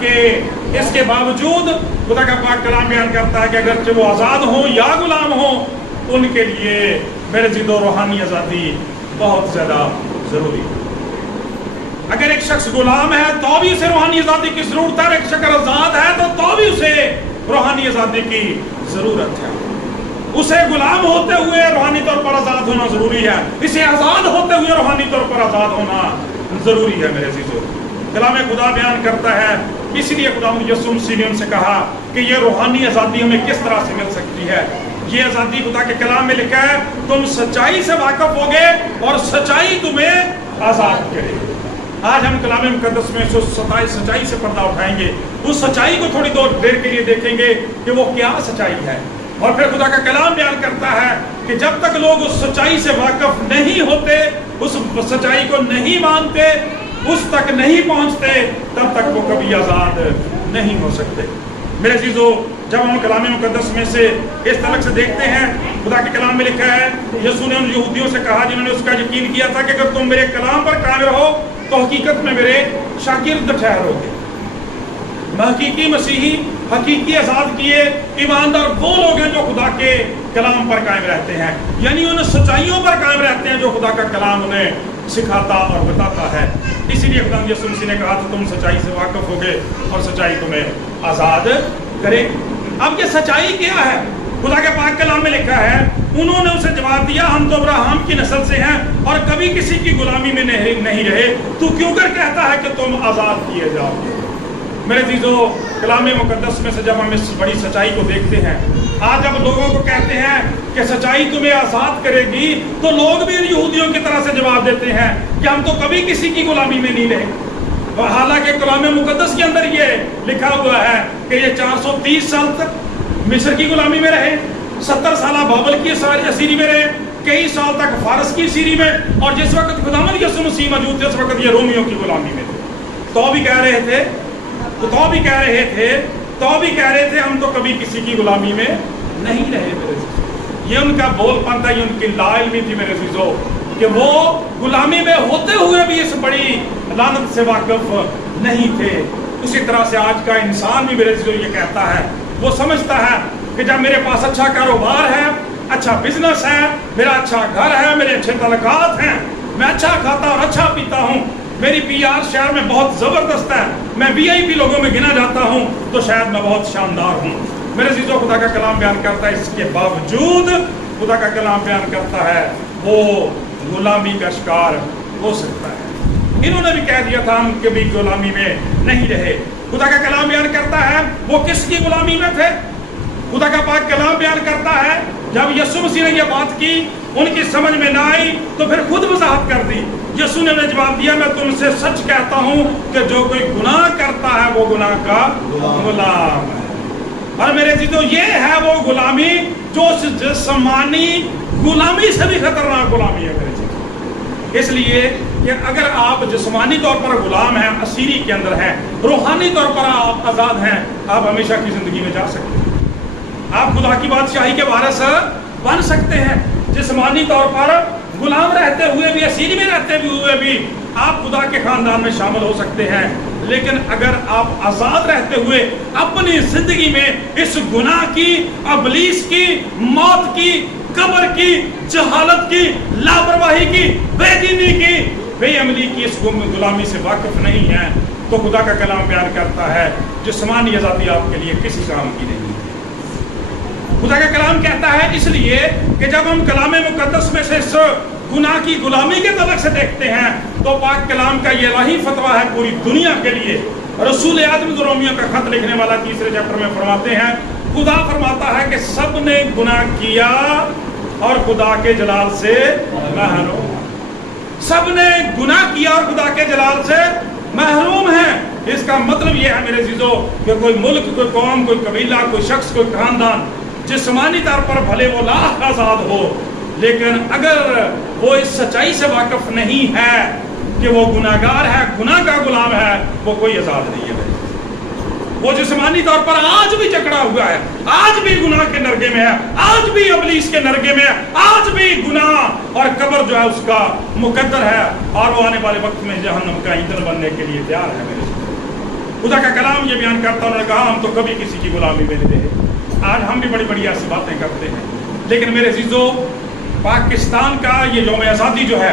کہ اس کے باوجود خدا کا پاک کلام بیان کرتا ہے کہ اگرچہ وہ آزاد ہوں یا غلام ہوں، ان کے لیے میرے عزیزو روحانی آزادی بہت زیادہ ضروری ہے۔ اگر ایک شخص غلام ہے تو بھی اسے روحانی آزادی کی ضرورت ہے، اور ایک شخص آزاد ہے تو بھی اسے روحانی آزادی کی ضرورت ہے۔ اسے غلام ہوتے ہوئے روحانی طور پر آزاد ہونا ضروری ہے، اسے آزاد ہوتے ہوئے روحانی طور پر آزاد ہونا ضروری ہے میرے عزیزو۔ کلام خدا بیان کرتا ہے، اسی لیے خدا یسوع مسیح نے ان سے کہا کہ یہ روحانی آزادی ہمیں کس طرح سے مل سکتی ہے۔ یہ آزادی خدا کے کلام میں لکھا ہے، تم سچائی سے واقف ہوگے اور سچائی تمہیں آزاد کرے گی۔ آج ہم کلام مقدس میں سچائی سے پردہ اٹھائیں گے، اس سچائی کو تھوڑی دیر کے لیے دیکھیں گے کہ وہ کیا سچائی ہے۔ اور پھر خدا کا کلام بیان کرتا ہے کہ جب تک لوگ اس سچائی سے واقف نہیں ہوتے، اس سچائی کو نہیں مانتے، اس تک نہیں پہنچتے، تب تک وہ کبھی آزاد نہیں ہو سکتے۔ میرے عزیزو، جب ہم کلام مقدس میں سے اس طرح سے دیکھتے ہیں، خدا کے کلام میں لکھا ہے، یسوع نے ان یہودیوں سے کہا جنہوں نے اس کا یقین کیا تھا کہ اگر تم میرے کلام پر قائم رہو تو حقیقت میں میرے شاگرد ٹھہرو گے۔ حقیقی مسیحی، حقیقی آزاد کیے ایماندار وہ لوگ ہیں جو خدا کے کلام پر قائم رہتے ہیں، یعنی ان سچائیوں پر قائم رہتے ہیں جو خدا کا کلام انہیں سکھاتا اور بتاتا ہے۔ اسی لیے خدا یسوع مسیح نے کہا تو تم سچائی سے واقف ہوگے اور سچائی تمہیں آزاد کرے گی۔ اب یہ سچائی کیا ہے؟ خدا کے پاک کلام میں لکھا ہے، انہوں نے اسے جواب دیا، ہم تو ابراہیم کی نسل سے ہیں اور کبھی کسی کی غلامی میں نہیں رہے، تو کیوں کر کہتا ہے کہ تم آزاد کیے جاؤ گے؟ میرے عزیزو، کلام مقدس میں سے جب ہم اس بڑی سچائی کو دیکھتے ہیں، آج جب لوگوں کو کہتے ہیں کہ سچائی تمہیں آزاد کرے گی، تو لوگ بھی یہودیوں کی طرح سے جواب دیتے ہیں کہ ہم تو کبھی کسی کی غلامی میں نہیں رہے۔ حالانکہ کلام مقدس کے اندر یہ لکھا ہوا ہے کہ یہ 430 سال تک مصر کی غلامی میں رہے، 70 سالہ بابل کی اسیری میں رہے، کئی سال تک فارس کی اسیری میں، اور جس وقت خداوند یسوع مسیح موجود تھے اس وقت یہ رومیوں کی غلامی میں تھے۔ تو بھی کہہ رہے تھے ہم تو کبھی کسی کی غلامی میں نہیں رہے۔ میرے عزیزو، یہ ان کا بول پن تھا، یہ ان کی لا علمی تھی میرے عزیزو، کہ وہ غلامی میں ہوتے ہوئے بھی اس بڑی لعنت سے واقف نہیں تھے۔ اسی طرح سے آج کا انسان بھی میرے عزیزو یہ کہتا ہے، وہ سمجھتا ہے کہ جب میرے پاس اچھا کاروبار ہے، اچھا بزنس ہے، میرا اچھا گھر ہے، میرے اچھے تعلقات ہیں، میں اچھا کھاتا اور اچھا پیتا ہوں، میری پی آر شہر میں بہت زبردست ہے، میں وی آئی پی لوگوں میں گنا جاتا ہوں، تو شاید میں بہت شاندار ہوں۔ میرے عزیزو، خدا کا کلام بیان کرتا ہے اس کے باوجود خدا کا کلام بیان کرتا ہے وہ غلامی کا شکار ہو سکتا ہے۔ انہوں نے بھی کہہ دیا تھا ہم کبھی غلامی میں نہیں رہے۔ خدا کا کلام بیان کرتا ہے وہ کس کی غلامی میں تھے؟ خدا کا پاک کلام بیان کرتا ہے جب یسوع مسیح نے یہ بات کی، ان کی سمجھ میں نہ آئی تو پھر خود وضاحت کر دی۔ یسوع نے جواب دیا، میں تم سے سچ کہتا ہوں کہ جو کوئی گناہ کرتا ہے وہ گناہ کا غلام ہے۔ اور میرے عزیزو، یہ ہے وہ غلامی جو جسمانی غلامی سے بھی خطرناک غلامی ہے میرے عزیزو۔ اس لیے کہ اگر آپ جسمانی طور پر غلام ہیں، اسیری کے اندر ہیں، روحانی طور پر آپ آزاد ہیں، آپ ہمیشہ کی زندگی میں جا سکتے ہیں، آپ خدا کی بادشاہی کے وارث بن سکتے ہیں۔ جسمانی طور پر غلام رہتے ہوئے بھی، اسیری میں رہتے ہوئے بھی آپ خدا کے خاندان میں شامل ہو سکتے ہیں، لیکن اگر آپ آزاد رہتے ہوئے اپنی زندگی میں اس گناہ کی، ابلیس کی، موت کی، قبر کی، جہالت کی، لاپرواہی کی، بے دینی کی، بے عملی کی اس غلامی سے واقف نہیں ہیں، تو خدا کا کلام بیان کرتا ہے جسمانی آزادی آپ کے لیے کسی کام کی نہیں ہے۔ خدا کا کلام کہتا ہے اس لیے کہ جب ہم کلام مقدس میں سے اس گناہ کی غلامی کے طبق سے دیکھتے ہیں تو پاک کلام کا یہ الہی فتویٰ ہے پوری دنیا کے لیے۔ رسول اعظم رومیوں کا خط لکھنے والا 3 چیپٹر میں فرماتے ہیں، خدا فرماتا ہے کہ سب نے گناہ کیا اور خدا کے جلال سے محروم، سب نے گناہ کیا اور خدا کے جلال سے محروم ہیں۔ اس کا مطلب یہ ہے میرے عزیزو کہ کوئی ملک، کوئی قوم، کوئی قبیلہ، کوئی شخص، کوئی خاندان جسمانی طور پر بھلے وہ لاکھ آزاد ہو، لیکن اگر وہ اس سچائی سے واقف نہیں ہے کہ وہ گناہگار ہے، گناہ کا غلام ہے، وہ کوئی آزاد نہیں ہے۔ وہ جسمانی طور پر آج بھی جکڑا ہوا ہے، آج بھی گناہ کے نرگے میں ہے، آج بھی ابلیس کے نرگے میں ہے، آج بھی گناہ اور قبر جو ہے اس کا مقدر ہے، اور وہ آنے والے وقت میں جہنم کا ایندھن بننے کے لیے تیار ہے میرے۔ خدا کا کلام یہ بیان کرتا ہے، انہوں نے کہا ہم تو کبھی کسی کی غلامی میں نہیں رہے۔ آج ہم بھی بڑی بڑی ایسی باتیں کرتے ہیں، لیکن میرے عزیزو پاکستان کا یہ یوم آزادی جو ہے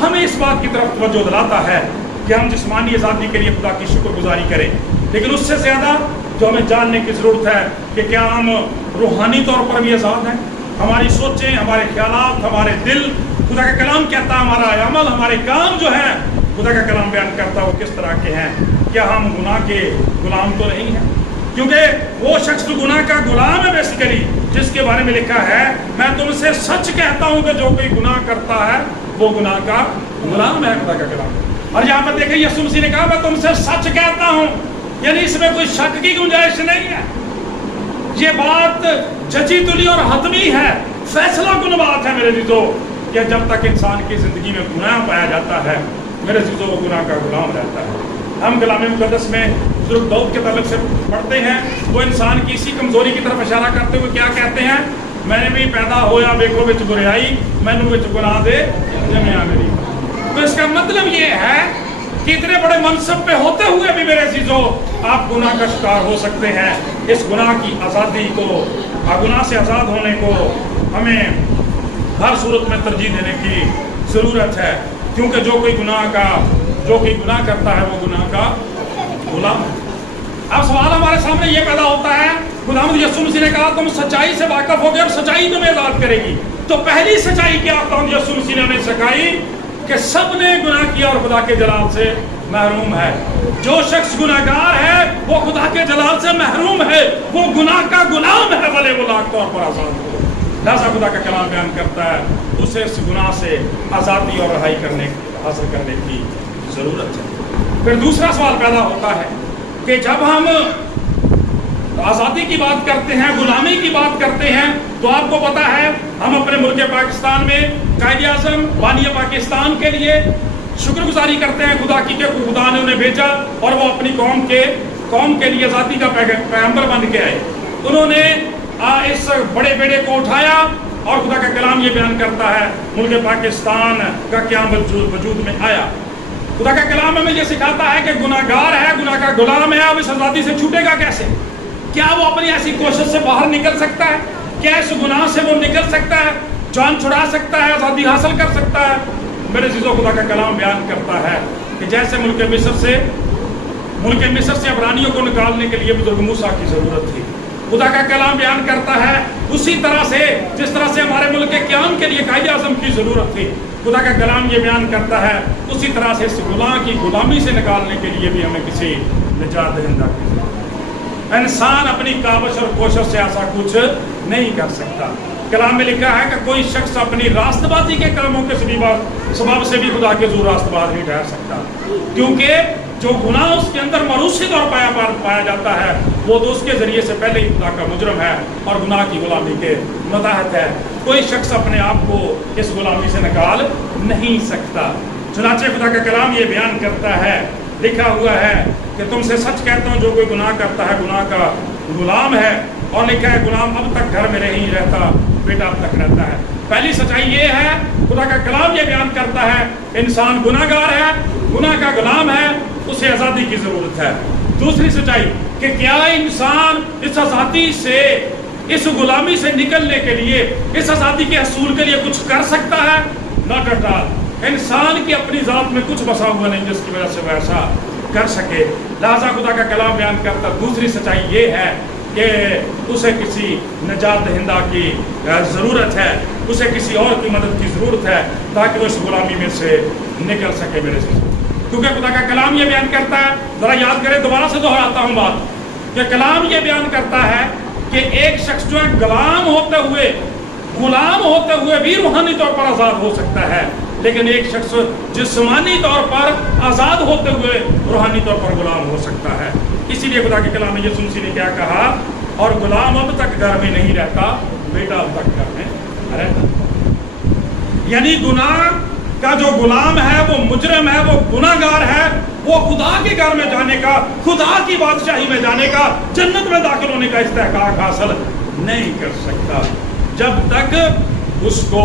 ہمیں اس بات کی طرف توجہ دلاتا ہے کہ ہم جسمانی آزادی کے لیے خدا کی شکر گزاری کریں، لیکن اس سے زیادہ جو ہمیں جاننے کی ضرورت ہے کہ کیا ہم روحانی طور پر بھی آزاد ہیں؟ ہماری سوچیں، ہمارے خیالات، ہمارے دل، خدا کا کلام کہتا ہے ہمارا عمل، ہمارے کام جو ہے خدا کا کلام بیان کرتا ہے وہ کس طرح کے ہیں؟ کیا ہم گناہ کے غلام تو نہیں ہیں؟ کیونکہ وہ شخص گناہ کا غلام ہے بیسیکلی، جس کے بارے میں لکھا ہے میں تم سے سچ کہتا ہوں کہ جو کوئی گناہ کرتا ہے وہ گناہ کا غلام ہے، خدا کا کلام۔ اور یہاں پر دیکھیں یسوع مسیح نے کہا میں تم سے سچ کہتا ہوں، یعنی اس میں کوئی شک کی گنجائش نہیں ہے۔ یہ بات جچی تلی اور حتمی ہے، فیصلہ کن بات ہے میرے عزیزو، کہ جب تک انسان کی زندگی میں گناہ پایا جاتا ہے میرے عزیزو وہ گناہ کا غلام رہتا ہے۔ ہم کلام مقدس میں بزرگ داؤد کے تعلق سے پڑھتے ہیں، وہ انسان کی اسی کمزوری کی طرف اشارہ کرتے ہوئے کیا کہتے ہیں؟ میں نے بھی پیدا ہویا بیکو وچ بریائی، مینوں وچ گناہ دے جمیا میری۔ تو اس کا مطلب یہ ہے کہ اتنے بڑے منصب پہ ہوتے ہوئے بھی میرے عزیزو آپ گناہ کا شکار ہو سکتے ہیں۔ اس گناہ کی آزادی کو، گناہ سے آزاد ہونے کو ہمیں ہر صورت میں ترجیح دینے کی ضرورت ہے، کیونکہ جو کوئی گناہ کرتا ہے وہ گناہ کا غلام ہے۔ اب سوال ہمارے سامنے یہ پیدا ہوتا ہے، خداوند یسوع مسیح نے کہا تم سچائی سے واقف ہو گئے اور سچائی تمہیں آزاد کرے گی۔ تو پہلی سچائی کیا خداوند یسوع مسیح نے ہمیں سکھائی کہ سب نے گناہ کیا اور خدا کے جلال سے محروم ہے۔ جو شخص گناہگار ہے وہ خدا کے جلال سے محروم ہے، وہ گناہ کا غلام ہے، بھلے وہ لاکھ طور پر آزاد ہو۔ لہذا خدا کا کلام بیان کرتا ہے اسے اس گناہ سے آزادی اور رہائی حاصل کرنے کی ضرورت ہے۔ پھر دوسرا سوال پیدا ہوتا ہے کہ جب ہم آزادی کی بات کرتے ہیں، غلامی کی بات کرتے ہیں، تو آپ کو پتا ہے ہم اپنے ملک پاکستان میں قائد اعظم بانی پاکستان کے لیے شکر گزاری کرتے ہیں خدا کی کہ خدا نے انہیں بھیجا اور وہ اپنی قوم کے لیے آزادی کا پیغمبر بن کے آئے۔ انہوں نے اس بڑے بیڑے کو اٹھایا اور خدا کا کلام یہ بیان کرتا ہے ملک پاکستان کا قیام وجود میں آیا۔ خدا کا کلام ہمیں یہ سکھاتا ہے کہ گناہگار ہے، گناہ کا غلام ہے، اب اس آزادی سے چھوٹے گا کیسے؟ کیا وہ اپنی ایسی کوشش سے باہر نکل سکتا ہے؟ کیا اس گناہ سے وہ نکل سکتا ہے، جان چھڑا سکتا ہے، آزادی حاصل کر سکتا ہے؟ میرے عزیزو خدا کا کلام بیان کرتا ہے کہ جیسے ملک مصر سے عبرانیوں کو نکالنے کے لیے بزرگ موسیٰ کی ضرورت تھی، خدا کا کلام بیان کرتا ہے اسی طرح سے جس طرح سے ہمارے ملک کے قیام کے لیے قائد اعظم کی ضرورت تھی، خدا کا کلام یہ بیان کرتا ہے اسی طرح سے اس گناہ کی غلامی سے نکالنے کے لیے بھی ہمیں کسی نجات دہندہ کی ضرورت ہے۔ انسان اپنی کاوش اور کوشش سے ایسا کچھ نہیں کر سکتا۔ کلام میں لکھا ہے کہ کوئی شخص اپنی راست بازی کے کاموں کے سبب سے بھی خدا کے حضور راست باز نہیں ٹھہر سکتا، کیونکہ جو گناہ اس کے اندر مروثی طور پایا جاتا ہے وہ تو اس کے ذریعے سے پہلے ہی خدا کا مجرم ہے اور گناہ کی غلامی کے متحد ہے۔ کوئی شخص اپنے آپ کو اس غلامی سے نکال نہیں سکتا۔ چنانچہ خدا کا کلام یہ بیان کرتا ہے، لکھا ہوا ہے کہ تم سے سچ کہتا ہوں جو کوئی گناہ کرتا ہے گناہ کا غلام ہے، اور لکھا ہے غلام اب تک گھر میں نہیں رہتا، بیٹا اب تک رہتا ہے۔ پہلی سچائی یہ ہے، خدا کا کلام یہ بیان کرتا ہے انسان گناہ گار ہے، گناہ کا غلام ہے، اسے آزادی کی ضرورت ہے۔ دوسری سچائی کہ کیا انسان اس آزادی سے، اس غلامی سے نکلنے کے لیے، اس آزادی کے حصول کے لیے کچھ کر سکتا ہے؟ Not at all. انسان کی اپنی ذات میں کچھ بسا ہوا نہیں جس کی وجہ سے وہ ایسا کر سکے۔ لہذا خدا کا کلام بیان کرتا دوسری سچائی یہ ہے کہ اسے کسی نجات دہندہ کی ضرورت ہے، اسے کسی اور کی مدد کی ضرورت ہے تاکہ وہ اس غلامی میں سے نکل سکے میرے سے۔ کیونکہ خدا کا کلام یہ بیان کرتا ہے، ذرا یاد کریں، دوبارہ سے دہراتا ہوں بات، کہ کلام یہ بیان کرتا ہے کہ ایک شخص جو ہے غلام ہوتے ہوئے بھی روحانی طور پر آزاد ہو سکتا ہے، لیکن ایک شخص جسمانی طور پر آزاد ہوتے ہوئے روحانی طور پر غلام ہو سکتا ہے۔ اسی لیے خدا کے کلام میں یسوع مسیح نے کیا کہا، اور غلام اب تک گھر میں نہیں رہتا، بیٹا اب تک گھر میں رہتا۔ یعنی گناہ کا جو غلام ہے، وہ مجرم ہے، وہ گناہ گار ہے، وہ خدا کے گھر میں جانے کا، خدا کی بادشاہی میں جانے کا، جنت میں داخل ہونے کا استحقاق حاصل نہیں کر سکتا جب تک اس کو،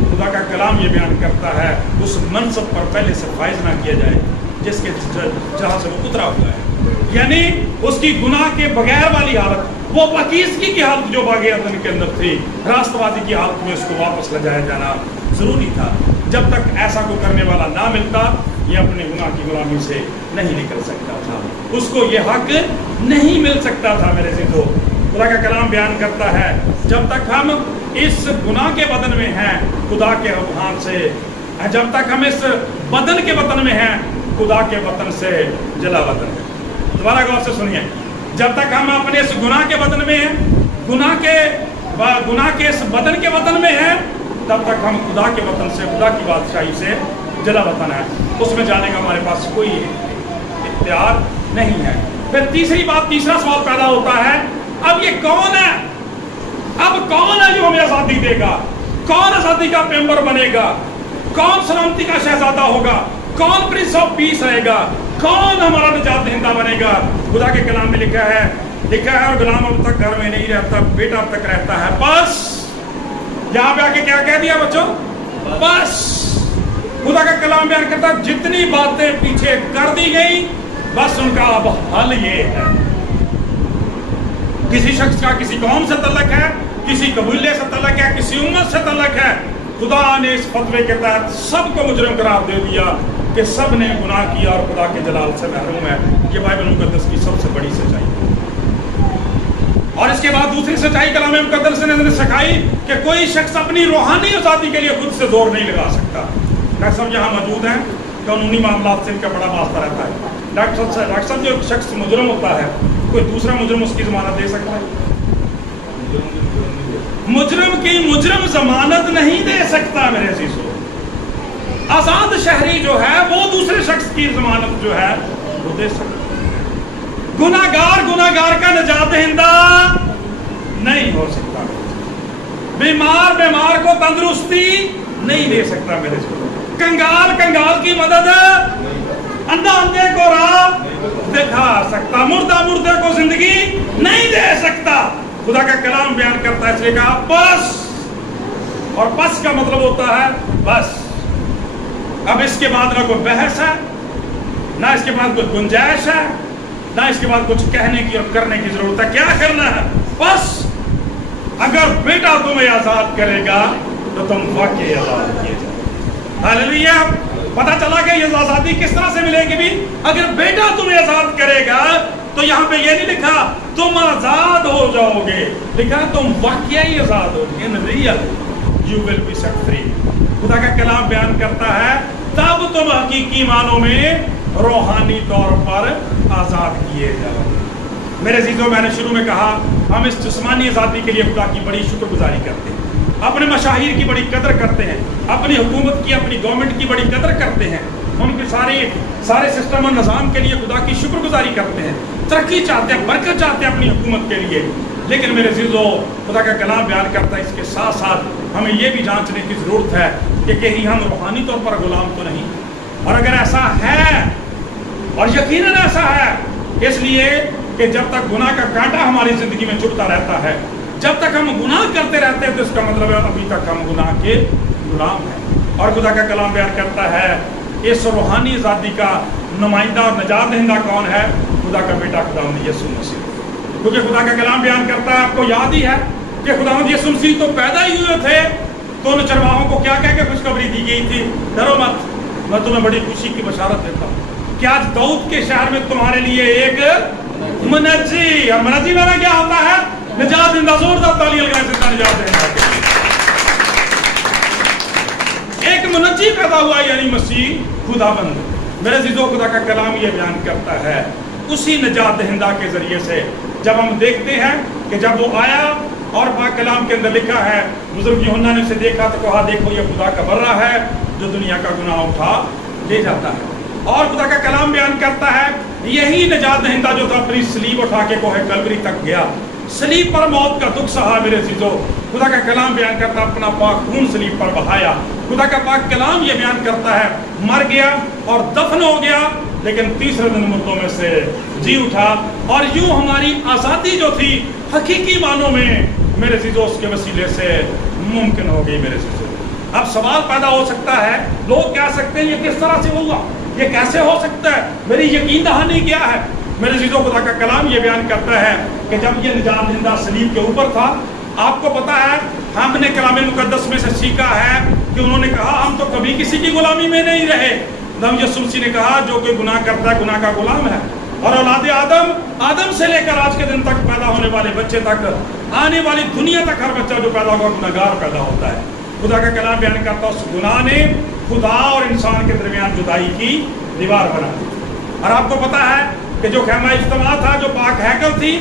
خدا کا کلام یہ بیان کرتا ہے، اس منصب پر پہلے سے فائز نہ کیا جائے جس کے جہاں سے وہ اترا ہوا ہے۔ یعنی اس کی گناہ کے بغیر والی حالت، وہ پاکیزگی کی حالت جو باغ عدن کے اندر تھی، راست بازی کی حالت میں اس کو واپس لے جایا جانا ضروری تھا۔ جب تک ایسا کو کرنے والا نہ ملتا، یہ اپنے گناہ کی غلامی سے نہیں نکل سکتا تھا، اس کو یہ حق نہیں مل سکتا تھا۔ میرے عزیزو، خدا کا کلام بیان کرتا ہے جب تک ہم اس گناہ کے بدن میں ہیں خدا کے ہاتھ سے، جب تک ہم اس بدن کے وطن میں ہیں خدا کے وطن سے جلا وطن ہے۔ دوبارہ غور سے سنیے، جب تک ہم اپنے اس گناہ کے بدن میں ہیں، گناہ کے اس بدن کے وطن میں ہیں، تب تک ہم خدا کے وطن سے، خدا کی بادشاہی سے جلا وطن ہے، اس میں جانے کا ہمارے پاس کوئی اختیار نہیں ہے۔ پھر تیسری بات، تیسرا سوال پیدا ہوتا ہے، اب یہ کون ہے؟ اب کون ہے جو ہمیں آزادی دے گا؟ کون آزادی کا ممبر بنے گا؟ کون سلامتی کا شہزادہ ہوگا؟ کون پرنس آف پیس رہے گا؟ کون ہمارا نجات دہندہ بنے گا؟ خدا کے کلام میں لکھا ہے اور غلام اب تک گھر میں نہیں رہتا، بیٹا اب تک رہتا ہے، بس یہاں پہ آ کے کیا کہہ دیا بچوں؟ بس۔ خدا کا کلام بیان کرتا ہے جتنی باتیں پیچھے کر دی گئی، بس ان کا اب حل یہ ہے۔ کسی شخص کا کسی قوم سے تعلق ہے، کسی قبیلے سے تعلق ہے، کسی امت سے تعلق ہے، خدا نے اس فتوے کے تحت سب کو مجرم قرار دے دیا کہ سب نے گناہ کیا اور خدا کے جلال سے محروم ہے۔ یہ بائبل مقدس کی سب سے بڑی سچائی ہے۔ اور اس کے بعد دوسری سچائی کلام مقدس نے سکھائی کہ کوئی شخص اپنی روحانی آزادی کے لیے خود سے زور نہیں لگا سکتا۔ ڈاکٹر صاحب یہاں موجود ہیں، قانونی معاملات سے ان کا بڑا واسطہ رہتا ہے۔ ڈاکٹر صاحب جو شخص مجرم ہوتا ہے، کوئی دوسرا مجرم اس کی ضمانت دے سکتا ہے؟ مجرم کی مجرم ضمانت نہیں دے سکتا میرے عزیزو۔ آزاد شہری جو ہے وہ دوسرے شخص کی ضمانت جو ہے وہ دے سکتا۔ گناہگار کا نجات دہندہ نہیں ہو سکتا۔ بیمار کو تندرستی نہیں دے سکتا میرے عزیزو۔ کنگال کی مدد، اندھے کو راہ دکھا سکتا، مردے کو زندگی نہیں دے سکتا۔ خدا کا کلام بیان کرتا ہے، اس لیے کہا بس، اور بس کا مطلب ہوتا ہے بس۔ اب اس کے بعد نہ کوئی بحث ہے، نہ اس کے بعد کوئی گنجائش ہے، نہ اس کے بعد کچھ کہنے کی اور کرنے کی ضرورت ہے۔ کیا کرنا ہے؟ بس اگر بیٹا تمہیں آزاد کرے گا تو تم واقعی آزاد کیے جاؤ۔ ہاللیلویا۔ پتہ چلا کہ یہ آزادی کس طرح سے ملے گی بھی؟ اگر بیٹا تمہیں آزاد کرے گا تو یہاں پہ یہ نہیں لکھا تم آزاد ہو جاؤ گے، لکھا تم واقعی آزاد ہو گے۔ In real you will be set free۔ خدا کا کلام بیان کرتا ہے تب تم حقیقی معنوں میں روحانی طور پر آزاد کیے جاؤ۔ میرے عزیزوں، میں نے شروع میں کہا ہم اس جسمانی آزادی کے لیے خدا کی بڑی شکر گزاری کرتے ہیں، اپنے مشاہیر کی بڑی قدر کرتے ہیں، اپنی حکومت کی، اپنی گورنمنٹ کی بڑی قدر کرتے ہیں، ان کے سارے سسٹم اور نظام کے لیے خدا کی شکر گزاری کرتے ہیں، ترقی چاہتے ہیں، برکت چاہتے ہیں اپنی حکومت کے لیے۔ لیکن میرے عزیزو، خدا کا کلام بیان کرتا ہے اس کے ساتھ ساتھ ہمیں یہ بھی جانچنے کی ضرورت ہے کہ کہیں ہم روحانی طور پر غلام تو نہیں۔ اور اگر ایسا ہے، اور یقیناً ایسا ہے، اس لیے کہ جب تک گناہ کا کانٹا ہماری زندگی میں چبھتا رہتا ہے، جب تک ہم گناہ کرتے رہتے ہیں، تو اس کا مطلب ہے ابھی تک ہم گناہ کے غلام ہیں۔ اور خدا کا کلام بیان کرتا ہے اس روحانی آزادی کا نمائندہ اور نجات دہندہ کون ہے؟ خدا کا بیٹا خداوند یسوع مسیح۔ کیونکہ خدا کا کلام بیان کرتا ہے، آپ کو یاد ہی ہے کہ خداوند یسوع مسیح تو پیدا ہی ہوئے تھے تو ان چرواہوں کو کیا کہہ کے خوشخبری دی گئی تھی؟ ڈرو مت، میں تمہیں بڑی خوشی کی بشارت دیتا ہوں کہ آج داؤد کے شہر میں تمہارے لیے ایک منجی، اور منجی والا کیا ہوتا ہے؟ نجات دہندہ۔ زوردار تالیاں لگائیں زندہ نجات دہندہ کے لیے۔ ایک منجی پیدا ہوا، یعنی مسیح خداوند۔ میرے عزیزو، خدا کا کلام یہ بیان کرتا ہے اسی نجات دہندہ کے ذریعے سے جب ہم دیکھتے ہیں کہ جب وہ آیا، اور پاک کلام کے اندر لکھا ہے بزرگ یوحنا نے اسے دیکھا تو کہا دیکھو یہ خدا کا برہ ہے جو دنیا کا گناہ اٹھا لے جاتا ہے۔ اور خدا کا کلام بیان کرتا ہے یہی نجات دہندہ جو تھا اپنی سلیب اٹھا کے کوہ کلوری تک گیا، سلیب پر موت کا دکھ سہا۔ میرے عزیزو، خدا کا کلام بیان کرتا اپنا پاک خون سلیب پر بہایا۔ خدا کا پاک کلام یہ بیان کرتا ہے مر گیا اور دفن ہو گیا، لیکن تیسرے دن مردوں میں سے جی اٹھا، اور یوں ہماری آزادی جو تھی حقیقی معنوں میں میرے عزیزو اس کے وسیلے سے ممکن ہو گئی۔ میرے عزیزو، اب سوال پیدا ہو سکتا ہے، لوگ کہہ سکتے ہیں یہ کس طرح سے ہوا، یہ کیسے ہو سکتا ہے، میری یقین دہانی کیا ہے؟ میرے عزیزوں خدا کا کلام یہ بیان کرتا ہے کہ جب یہ نجات دہندہ صلیب کے اوپر تھا، آپ کو پتا ہے ہم نے کلام مقدس میں سے سیکھا ہے کہ انہوں نے کہا ہم تو کبھی کسی کی غلامی میں نہیں رہے۔ نبی یسوع مسیح نے کہا جو کوئی گناہ کرتا ہے گناہ کا غلام ہے، اور اولاد آدم سے لے کر آج کے دن تک پیدا ہونے والے بچے تک، آنے والی دنیا تک ہر بچہ جو پیدا ہوگا گناہگار پیدا ہوتا ہے۔ خدا کا کلام بیان کرتا ہے اس گناہ نے خدا اور انسان کے درمیان جدائی کی دیوار بنا دی۔ اور آپ کو پتا ہے کہ جو خیمہ اجتماع تھا، جو پاک ہیکل تھی،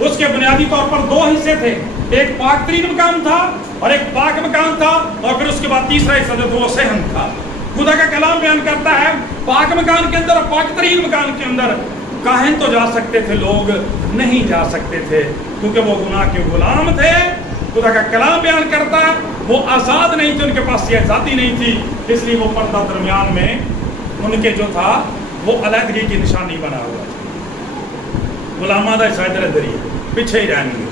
اس کے بنیادی طور پر دو حصے تھے، ایک پاک ترین مکان تھا اور ایک پاک مکان تھا، اور پھر اس کے بعد تیسرا حصہ جو وہ صحن تھا۔ خدا کا کلام بیان کرتا ہے پاک مکان کے اندر اور پاک ترین مکان کے اندر کاہن تو جا سکتے تھے، لوگ نہیں جا سکتے تھے کیونکہ وہ گناہ کے غلام تھے۔ خدا کا کلام بیان کرتا ہے وہ آزاد نہیں تھے، ان کے پاس یہ آزادی نہیں تھی، اس لیے وہ پردہ درمیان میں ان کے جو تھا وہ علیحدگی کی نشانی بنا ہوا تھا۔ غلامہ دا سائدر ذریعے پیچھے ہی رہنے گے،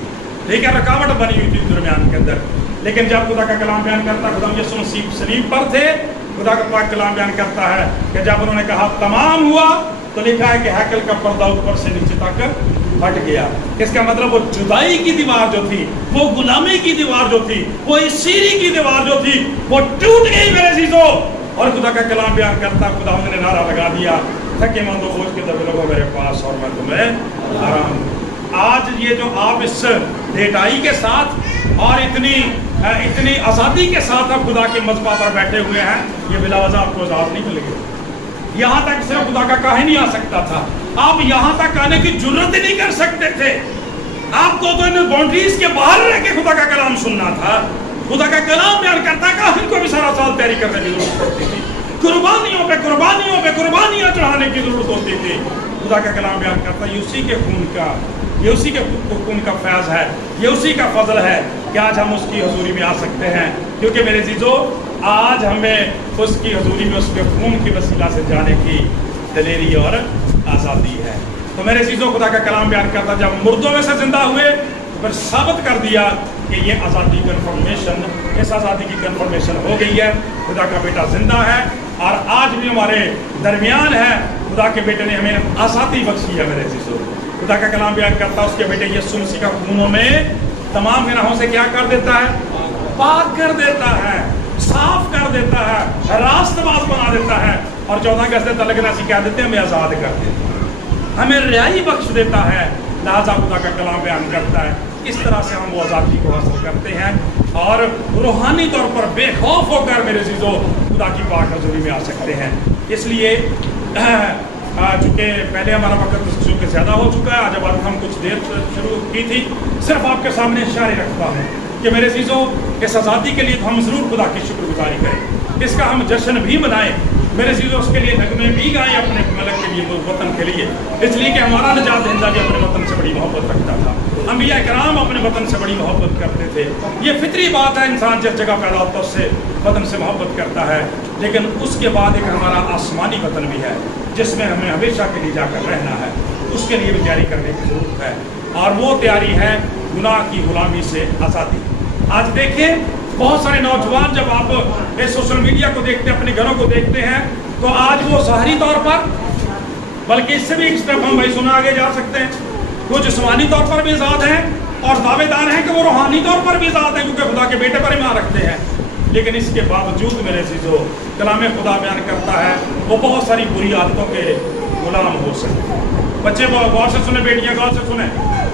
ٹھیک ہے، رکاوٹ بنی ہوئی تھی درمیان کے اندر۔ لیکن جب خدا کا کلام بیان کرتا ہے، خدا یسوع مسیح صلیب پر تھے، خدا کا پاک کلام بیان کرتا ہے کہ جب انہوں نے کہا تمام ہوا تو لکھا ہے کہ ہیکل کا پردہ اوپر سے نیچے تک ہٹ گیا۔ اس کا مطلب وہ جدائی کی دیوار جو تھی، وہ غلامی کی دیوار جو تھی، وہ اسیری کی دیوار جو تھی، وہ ٹوٹ گئی میرے عزیزوں۔ اور خدا کا کلام بیان کرتا ہے خدا نے نعرہ لگا دیا، تھکے مند و بوجھ کے دبے لوگوں میرے پاس اور میں تمہیں آرام دوں۔ آج یہ جو آپ اس ڈیٹائی کے ساتھ اور اتنی آزادی کے ساتھ آپ خدا کے مذبح پر بیٹھے ہوئے ہیں، یہ بلا وجہ آپ کو آزاد نہیں ملے گی۔ یہاں تک صرف خدا کا کاہن ہی آ سکتا تھا، آپ یہاں تک آنے کی جرت ہی نہیں کر سکتے تھے۔ آپ کو تو ان باؤنڈریز کے باہر رہ کے خدا کا کلام سننا تھا۔ خدا کا کلام بیان کرتا ہے کاہن کو بھی سارا سال تیاری کرنے کی ضرورت پڑتی تھی، قربانیوں پہ قربانیاں چڑھانے کی ضرورت ہوتی تھی۔ خدا کا کلام بیان کرتا ہے یہ اسی کے خون کا فیض ہے، یہ اسی کا فضل ہے کہ آج ہم اس کی حضوری میں آ سکتے ہیں، کیونکہ میرے عزیزو آج ہمیں اس کی حضوری میں اس کے خون کی وسیلہ سے جانے کی دلیری اور آزادی ہے۔ تو میرے عزیزو خدا کا کلام بیان کرتا جب مردوں میں سے زندہ ہوئے تو پھر ثابت کر دیا کہ یہ آزادی کنفرمیشن، اس آزادی کی کنفرمیشن ہو گئی ہے۔ خدا کا بیٹا زندہ ہے اور آج بھی ہمارے درمیان ہے۔ خدا کے بیٹے نے ہمیں آزادی بخشی ہے میرے عزیزو۔ خدا کا کلام بیان کرتا ہے اس کے بیٹے یسوع مسیح کا خونوں میں تمام گناہوں سے کیا کر دیتا ہے؟ پاک کر دیتا ہے، صاف کر دیتا ہے، راست باز بنا دیتا ہے، اور 14 گز تلگنا سے کیا دیتے ہیں؟ ہمیں آزاد کر دیتا ہے، ہمیں رہائی بخش دیتا ہے۔ لہٰذا خدا کا کلام بیان کرتا ہے اس طرح سے ہم وہ آزادی کو حاصل کرتے ہیں اور روحانی طور پر بے خوف ہو کر میرے عزیزو خدا کی پاک حضوری میں آ سکتے ہیں۔ اس لیے چونکہ پہلے ہمارا وقت چونکہ زیادہ ہو چکا ہے، آج اب ہم کچھ دیر شروع کی تھی، صرف آپ کے سامنے اشارے رکھتا ہوں کہ میرے عزیزو اس آزادی کے لیے ہم ضرور خدا کی شکر گزاری کریں، اس کا ہم جشن بھی منائیں میرے عزیزو، اس کے لیے نغمے بھی گائیں اپنے ملک کے لیے، وطن کے لیے، اس لیے کہ ہمارا نجات دہندہ بھی اپنے وطن سے بڑی محبت رکھتا تھا، انبیاء کرام اپنے وطن سے بڑی محبت کرتے تھے۔ یہ فطری بات ہے، انسان جس جگہ پیدا ہوتا ہے اس سے وطن سے محبت کرتا ہے، لیکن اس کے بعد ایک ہمارا آسمانی وطن بھی ہے جس میں ہمیں ہمیشہ کے لیے جا کر رہنا ہے، اس کے لیے بھی تیاری کرنے کی ضرورت ہے، اور وہ تیاری ہے گناہ کی غلامی سے آزادی۔ آج دیکھیں بہت سارے نوجوان جب آپ سوشل میڈیا کو دیکھتے ہیں، اپنے گھروں کو دیکھتے ہیں، تو آج وہ ظاہری طور پر، بلکہ اس سے بھی ایک اسٹیپ ہم بھائی سنا آگے جا سکتے ہیں، وہ جسمانی طور پر بھی آزاد ہیں اور دعوے دار ہیں کہ وہ روحانی طور پر بھی آزاد ہیں کیونکہ خدا کے بیٹے پر ایمان رکھتے ہیں، لیکن اس کے باوجود میرے عزیزو کلام خدا بیان کرتا ہے وہ بہت ساری بری عادتوں کے غلام ہو سکتے ہیں۔ بچے غور سے سنیں، بیٹیاں غور سے سنیں،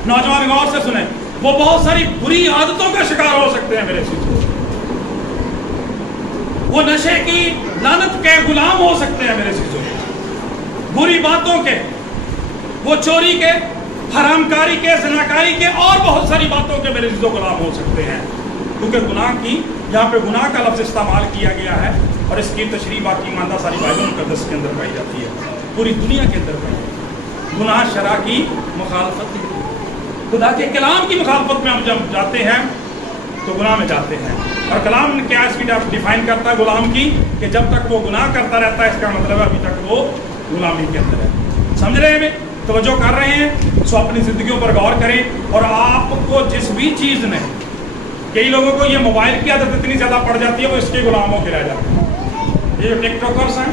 نوجوان غور سے سنیں، وہ بہت ساری بری عادتوں کا شکار ہو سکتے ہیں میرے عزیزو، وہ نشے کی لعنت کے غلام ہو سکتے ہیں میرے عزیزو، بری باتوں کے، وہ چوری کے، حرام کاری کے، زناکاری کے اور بہت ساری باتوں کے میرے عزیزو غلام ہو سکتے ہیں، کیونکہ گناہ کی یہاں پہ گناہ کا لفظ استعمال کیا گیا ہے اور اس کی تشریح باقی ماندہ ساری بائبل مقدس کے اندر پائی جاتی ہے، پوری دنیا کے اندر پائی جاتی ہے۔ گناہ شرع کی مخالفت، خدا کے کلام کی مخالفت میں ہم جب جاتے ہیں تو گناہ میں جاتے ہیں، اور کلام کیا اس کی ڈیفائن کرتا ہے غلام کی، کہ جب تک وہ گناہ کرتا رہتا ہے اس کا مطلب ہے ابھی تک وہ غلامی کے اندر ہے۔ سمجھ رہے ہیں؟ توجہ کر رہے ہیں؟ سو اپنی زندگیوں پر غور کریں، اور آپ کو جس بھی چیز نے، کئی لوگوں کو یہ موبائل کی عادت اتنی زیادہ پڑ جاتی ہے وہ اس کے غلاموں کے رہ جاتے ہیں۔ یہ جو ٹک ٹاکرس ہیں،